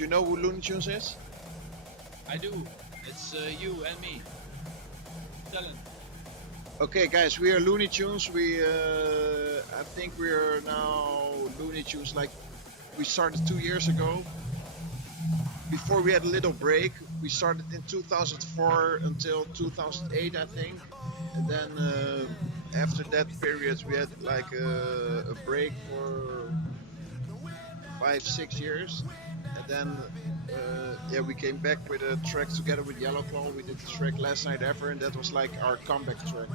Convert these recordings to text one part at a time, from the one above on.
You know who Looney Tunes is? I do. It's you and me. Talent. Okay, guys, we are Looney Tunes. I think we are now Looney Tunes. Like we started 2 years ago. Before we had a little break. We started in 2004 until 2008, I think, and then after that period we had like a break for 5-6 years, and then yeah, we came back with a track together with Yellow Claw. We did the track Last Night Ever, and that was like our comeback track.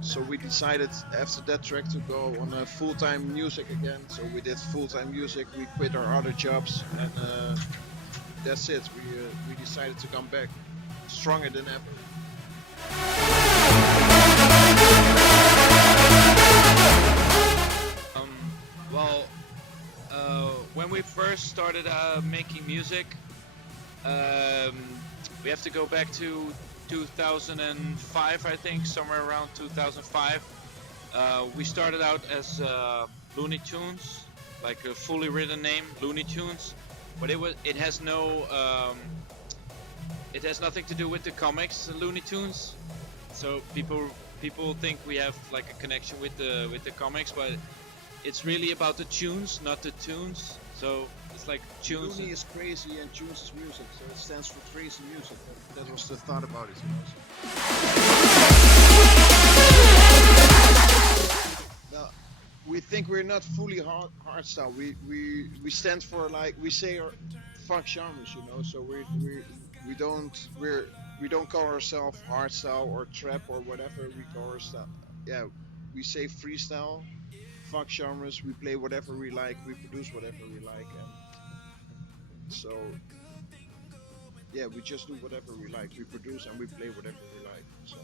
So we decided after that track to go on full-time music again. So we did full-time music. We quit our other jobs, and that's it. We decided to come back stronger than ever. Well, when we first started making music, we have to go back to 2005, I think, somewhere around 2005. We started out as Looney Tunes, like a fully written name, Looney Tunes, but it has nothing to do with the comics Looney Tunes. So people think we have like a connection with the comics, but it's really about the tunes, not the tunes. So it's like tunes. Looney is crazy and tunes is music, so it stands for crazy music. That was the thought about it, you know. Now, we think we're not fully hardstyle. We stand for, like we say, our fuck genres, you know. So we don't call ourselves hardstyle or trap or whatever. We call ourselves, yeah, we say freestyle. Fuck genres, we play whatever we like, we produce whatever we like, and so yeah, we just do whatever we like, we produce and we play whatever we like. So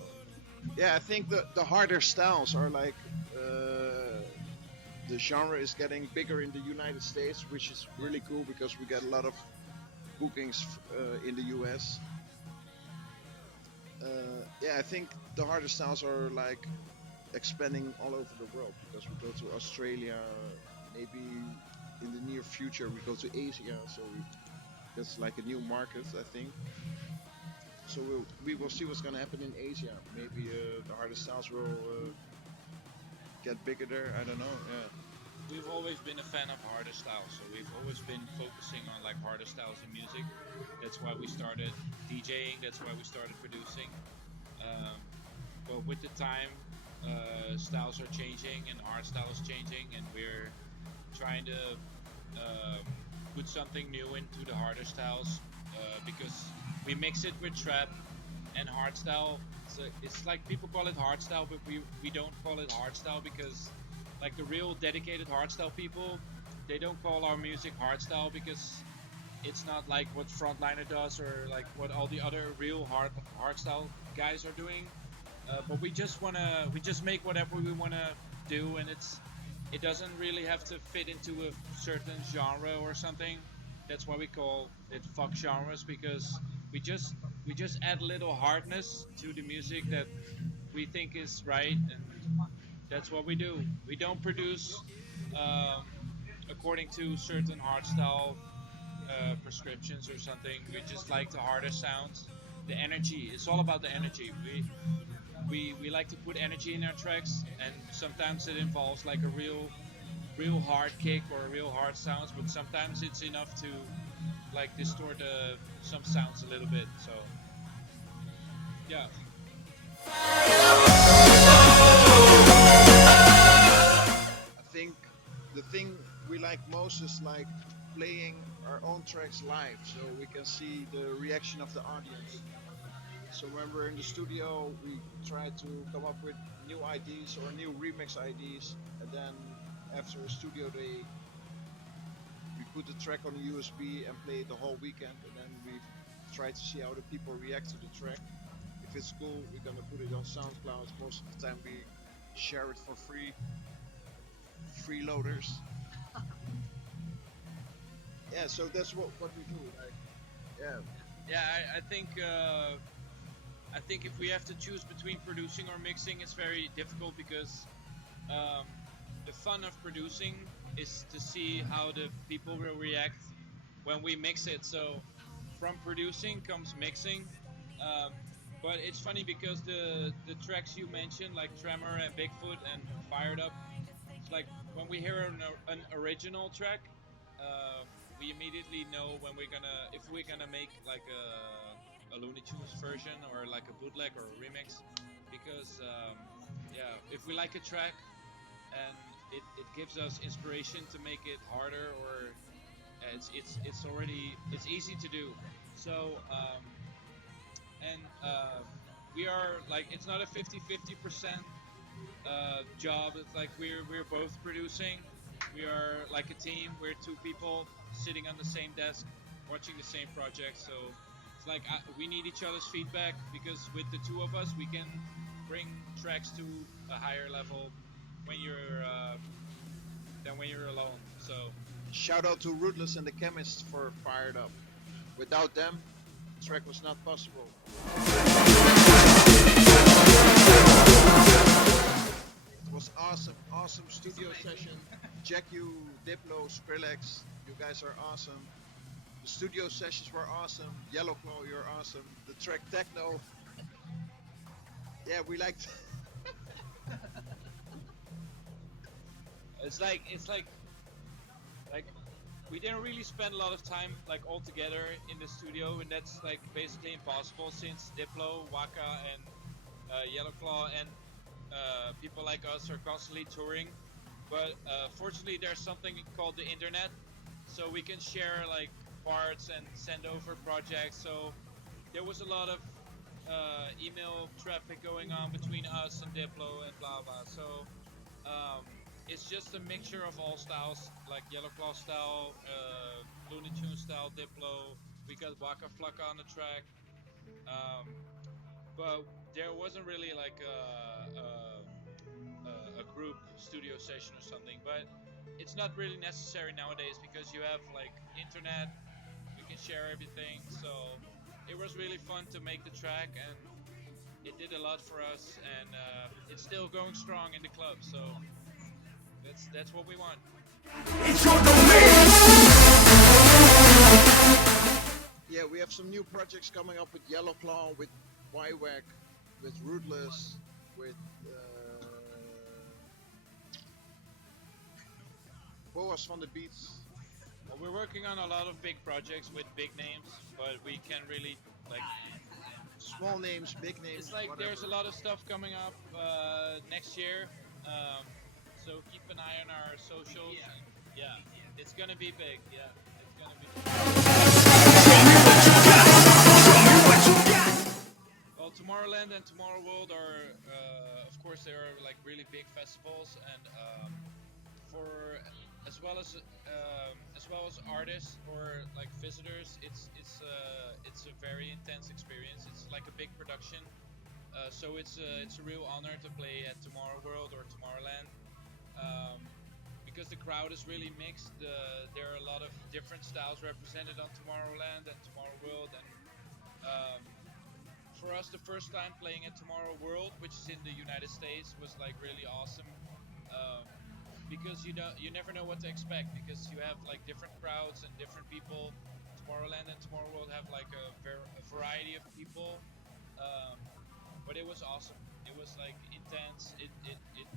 yeah, I think the harder styles are like the genre is getting bigger in the United States, which is really cool because we get a lot of bookings in the US. Yeah, I think the harder styles are like expanding all over the world because we go to Australia, maybe in the near future we go to Asia, so that's like a new market, I think. So we will see what's gonna happen in Asia. Maybe the harder styles will get bigger there, I don't know, yeah. We've always been a fan of harder styles, so we've always been focusing on like harder styles in music. That's why we started DJing, that's why we started producing. But with the time, styles are changing and art style is changing, and we're trying to put something new into the harder styles because we mix it with trap and hardstyle. So it's like people call it hardstyle, but we don't call it hardstyle because like the real dedicated hardstyle people, they don't call our music hardstyle because it's not like what Frontliner does or like what all the other real hardstyle guys are doing. But we just make whatever we wanna do, and it doesn't really have to fit into a certain genre or something. That's why we call it fuck genres, because we just add a little hardness to the music that we think is right, and that's what we do. We don't produce according to certain hardstyle prescriptions or something. We just like the harder sounds, the energy. It's all about the energy. We like to put energy in our tracks, and sometimes it involves like a real hard kick or a real hard sounds, but sometimes it's enough to like distort some sounds a little bit. So yeah. I think the thing we like most is like playing our own tracks live, so we can see the reaction of the audience. So when we're in the studio, we try to come up with new ideas or new remix ideas, and then after a studio day, we put the track on a USB and play it the whole weekend, and then we try to see how the people react to the track. If it's cool, we're gonna put it on SoundCloud. Most of the time, we share it for free. Freeloaders. Yeah, so that's what we do. Like, yeah. Yeah, I think if we have to choose between producing or mixing, it's very difficult because the fun of producing is to see how the people will react when we mix it. So from producing comes mixing. Um, but it's funny because the tracks you mentioned, like Tremor and Bigfoot and Fired Up, it's like when we hear an original track, uh, we immediately know when we're gonna if we're gonna make like a Looney Tunes version or like a bootleg or a remix, because yeah, if we like a track and it gives us inspiration to make it harder, or it's already it's easy to do. So and we are like it's not a 50-50% job. It's like we're both producing. We are like a team. We're two people sitting on the same desk, watching the same project. So it's like we need each other's feedback, because with the two of us, we can bring tracks to a higher level when you're than when you're alone. So Shout out to Rootless and the Chemist for Fired Up. Without them, the track was not possible. It was awesome, awesome studio session. Jack, you, Diplo, Skrillex, you guys are awesome. The studio sessions were awesome. Yellow Claw, you're awesome. The track Techno, yeah, we liked. it's like we didn't really spend a lot of time like all together in the studio, and that's like basically impossible since Diplo, Waka, and Yellow Claw and people like us are constantly touring. But fortunately, there's something called the internet, so we can share like parts and send over projects. So there was a lot of email traffic going on between us and Diplo and blah blah. So um, it's just a mixture of all styles, like Yellow Claw style, Looney Tunes style, Diplo. We got Waka Flocka on the track, um, but there wasn't really like a group studio session or something. But it's not really necessary nowadays because you have like internet, you can share everything. So it was really fun to make the track, and it did a lot for us, and it's still going strong in the club. So that's what we want. Yeah, we have some new projects coming up with Yellow Claw, with YWAC, with Rootless, with Boas van the Beats. Well, we're working on a lot of big projects with big names, but we can't really like. Small names, big names. It's like whatever. there's a lot of stuff coming up next year, um, so keep an eye on our socials. Yeah, it's gonna be big. Yeah, it's gonna be big. Well, Tomorrowland and Tomorrow World are, of course, they are like really big festivals, and for as well as artists or like visitors, it's a very intense experience. It's like a big production, so it's a real honor to play at Tomorrow World or Tomorrowland, because the crowd is really mixed. There are a lot of different styles represented on Tomorrowland and Tomorrow World, and for us, the first time playing at Tomorrow World, which is in the United States, was like really awesome. Um, because you never know what to expect, because you have like different crowds and different people. Tomorrowland and Tomorrow World have like a variety of people, um, but it was awesome. It was like intense. It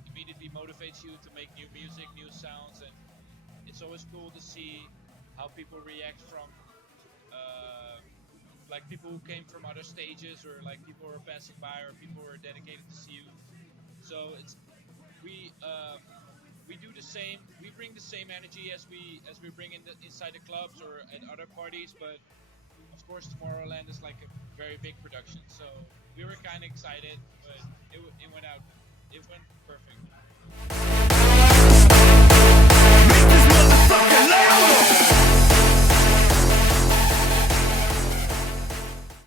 immediately motivates you to make new music, new sounds, and it's always cool to see how people react from like people who came from other stages, or like people who are passing by, or people who are dedicated to see you. So it's we. We do the same. We bring the same energy as we bring inside the clubs or at other parties. But of course, Tomorrowland is like a very big production, so we were kind of excited. But